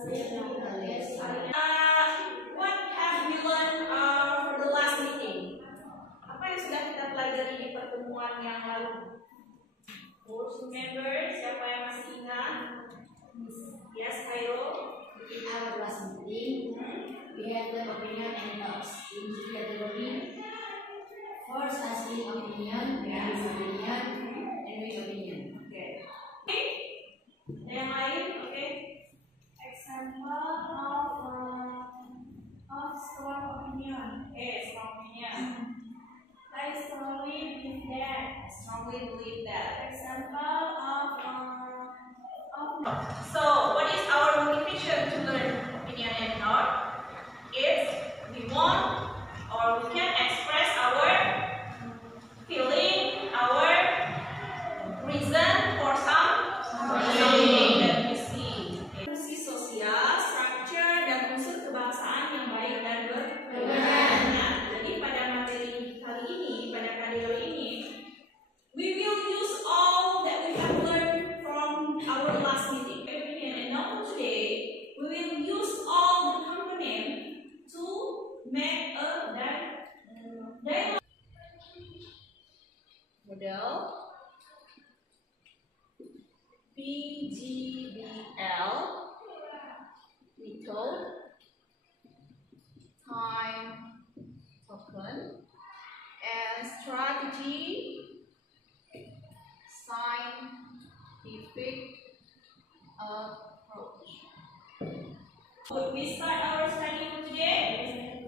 What have we learned for the last meeting? Apa yang sudah kita pelajari di pertemuan yang lalu? Remember, siapa yang masih ingat? Yes, Cairo. In our last meeting, we had the opinion and thoughts in category. First, asking opinion, then opinion, and with opinion. Okay. Yang lain, okay. Example of strong opinion. Strong opinion. I strongly believe that. Strongly believe that. Example of So, what is our motivation to learn opinion and thought? It's we want or we can express our feeling, our reason for something that we see. Fungsi sosial, structure, dan unsur kebangsaan yang baik dan benar. Jadi pada materi kali ini, pada kategori ini, we will use all that we have learned from our last meeting. And now today, we will use all the components to make a dialogue. Model PGBL, method, time token, and strategy, scientific approach. Would we start our study for today?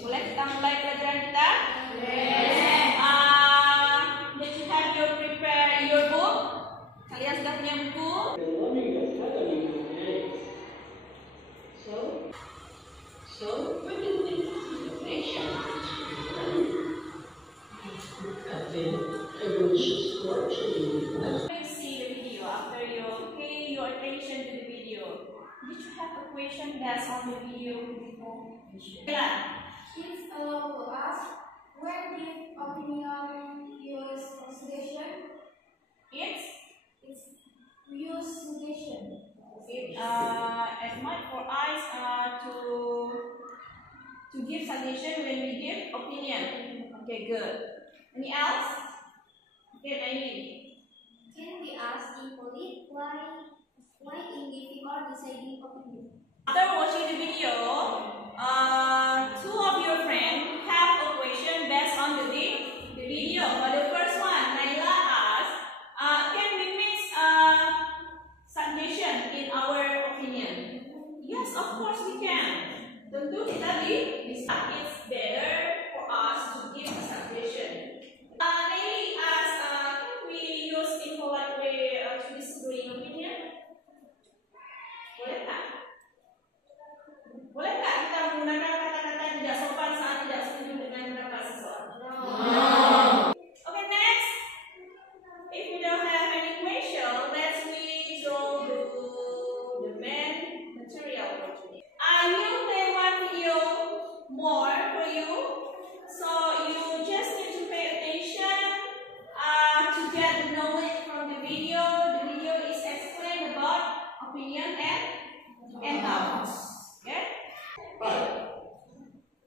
Boleh kita mulai pelajaran kita? Yes. Did you have your book? Kalian sudah punya buku? So when you think of information, and then it will just work to you. You see the video after you pay your attention to the video. Did you have a question based on the video before? Yeah. Kids will ask, where did opinion use consideration? It's Use negation. as much for us to give suggestion when we give opinion. Okay, good. Any else? Okay, Amy. Can we ask the police why in difficult deciding opinion? After watching the video, two of your friends have a question based on the video. For the first one, Naila asked, can we mix suggestion in our opinion? Yes, of course we can. Tentu kita bisa. It's better for us to give a suggestion. Naili asked, can we use impolite way to disagree in opinion? Boleh tak? Boleh tak kita menggunakan kata-kata tidak sopan saat tidak setuju dengan pendapat seseorang? No. Okay, next. If we don't have any question, let's go to the main material for today. I will play one video more for you, so you just need to pay attention to get the knowledge from the video. The video is explained about opinion and thoughts. Okay? Hi.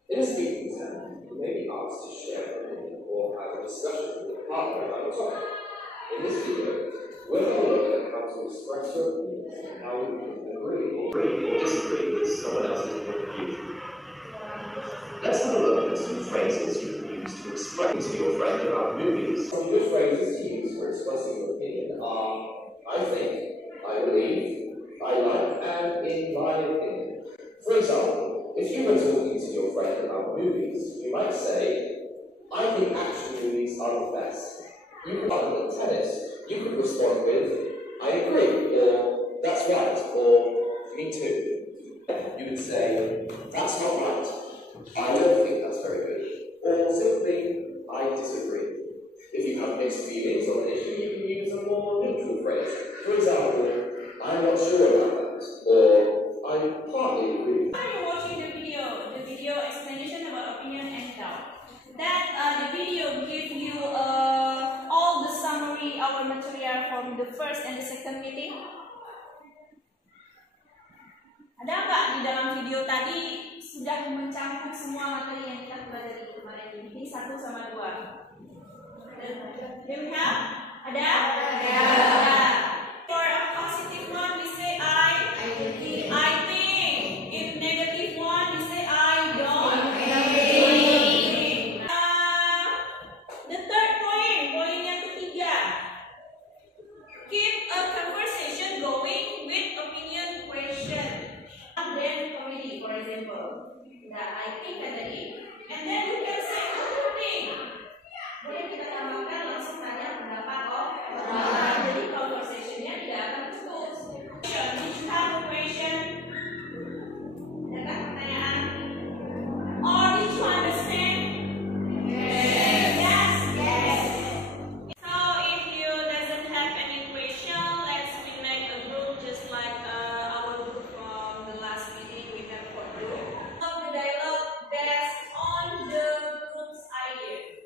In a speaking exam, you may be asked to share an opinion or have a discussion with a partner about a topic. In this video, we're going to look at how to express your opinion and how you can agree or disagree with someone else's point of view. Let's have a look at some phrases you can use to explain to your friend about movies. Some good phrases to use for expressing your opinion are I think, I believe, I like, and in my opinion. For example, if you were talking to your friend about movies, you might say, I think action movies are the best. You could argue at tennis. You could respond with, I agree, or that's right, or me too. You would say, that's not right. I don't think that's very good. Or simply, I disagree. If you have mixed feelings on an issue, you can use a more neutral phrase. For example, I'm not sure about that, or I partly agree. When you're watching the video explanation about opinion and thought, that the video gives you all the summary, our material from the first and the second meeting. Ada nggak di dalam video tadi sudah mencakup semua materi yang kita pelajari kemarin ini? Ini 1 sama 2. Do you have? Ada? Ada. For a positive one, we say I think. If negative one, we say I don't think. The third point, poin yang ketiga. Keep a conversation going with opinion question. And then comedy, for example. Nah, I think tadi. And then you can say I think. Boleh kita tambahkan langsung tanya pendapat orang. Jadi conversation-nya tidak akan putus. Did you have a question? Adakah pertanyaan? Or did you understand? Yes. So if you doesn't have any question, let's make a group just like our group from the last meeting we have for group. The dialogue based on the group's idea.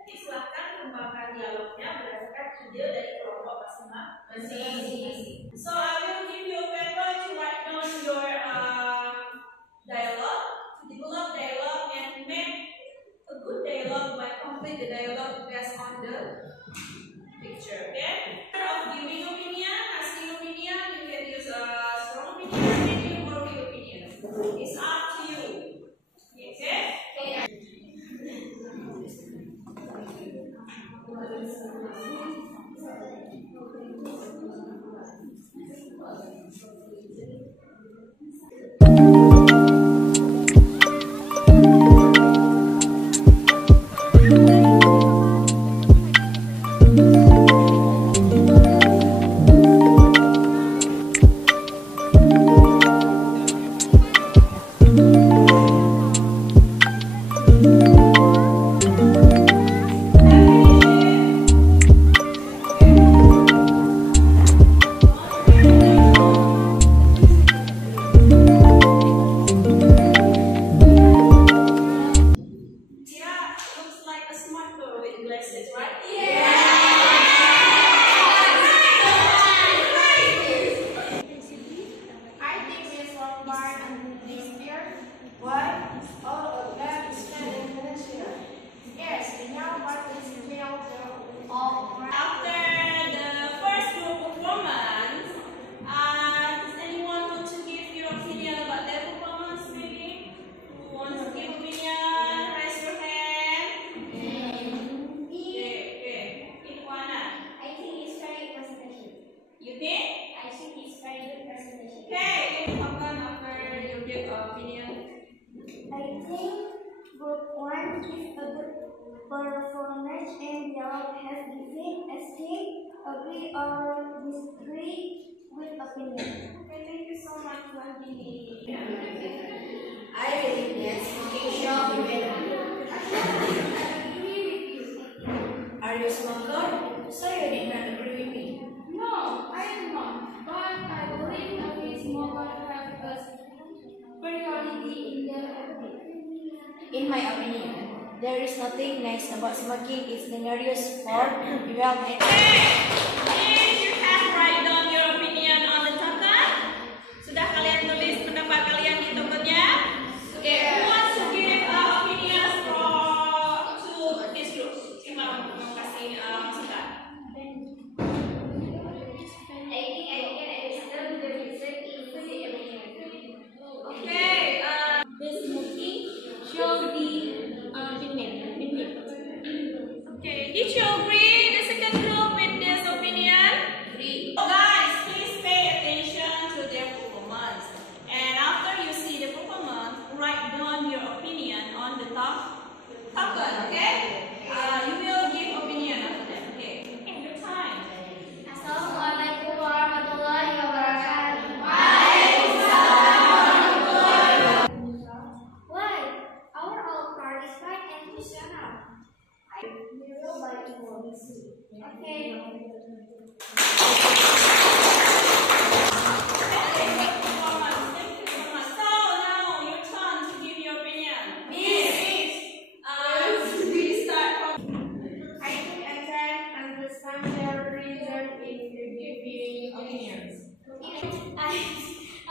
Jadi silahkan kembangkan dialognya berdasarkan ide dari kelompok masing-masing. So I will give you a paper to write down your dialogue, to develop dialogue and make a good dialogue by complete the dialogue based on the picture. Okay? Of giving opinion, asking opinion, you can use a strong opinion, medium, or weak opinion. It's up to you. Okay? Syiah looks like a smart girl with glasses, right? I think this one part this year. Why? All of them is spent in Venezuela. Yes, we know what is real all right. After the first group performance, does anyone want to give your opinion about their performance? Maybe who wants to give opinion? Raise your hand. Okay. Iguana, I think it's very presentation. you think? I think it's very good presentation. Okay, after you give opinion. I think group 1 is a good performance and y'all have given escape, agree or disagree with opinion. Okay, thank you so much, Wahidi. I believe that smoking shall be better. I agree with you. Are you a smoker? So you did not agree with me. No, I am not. But I believe every smoker has a superiority in their habit. In my opinion, there is nothing nice about smoking. It's dangerous for your health and Did you have write down your opinion on the token? Sudah kalian tulis pendapat kalian di tokennya? Okay, who wants to give opinion to this group? Siapa mau kasih masukan? I think I can understand the reason in the opinion. Okay, The smoking should be okay. Did you agree the second group with this opinion? agree. So guys, please pay attention to their performance. And after you see the performance, write down your opinion on the token, okay? You will give opinion after that, okay? Your time. Assalamualaikum warahmatullahi wabarakatuh. Why? Our old part is quite emotional. We will buy it more. Okay.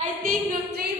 I think group 3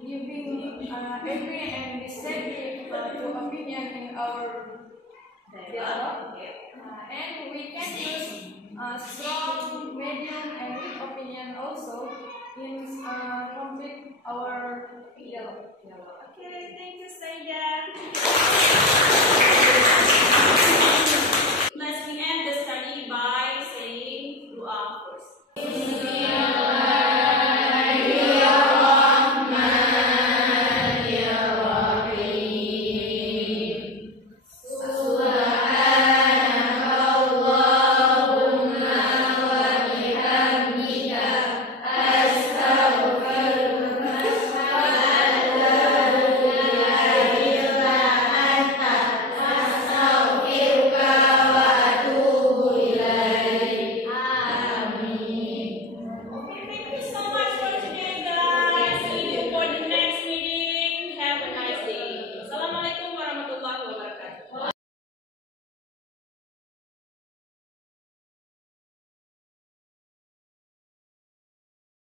giving agree and disagree to opinion in our dialogue. And we can use strong, medium, and weak opinion also in complete our dialogue. Okay,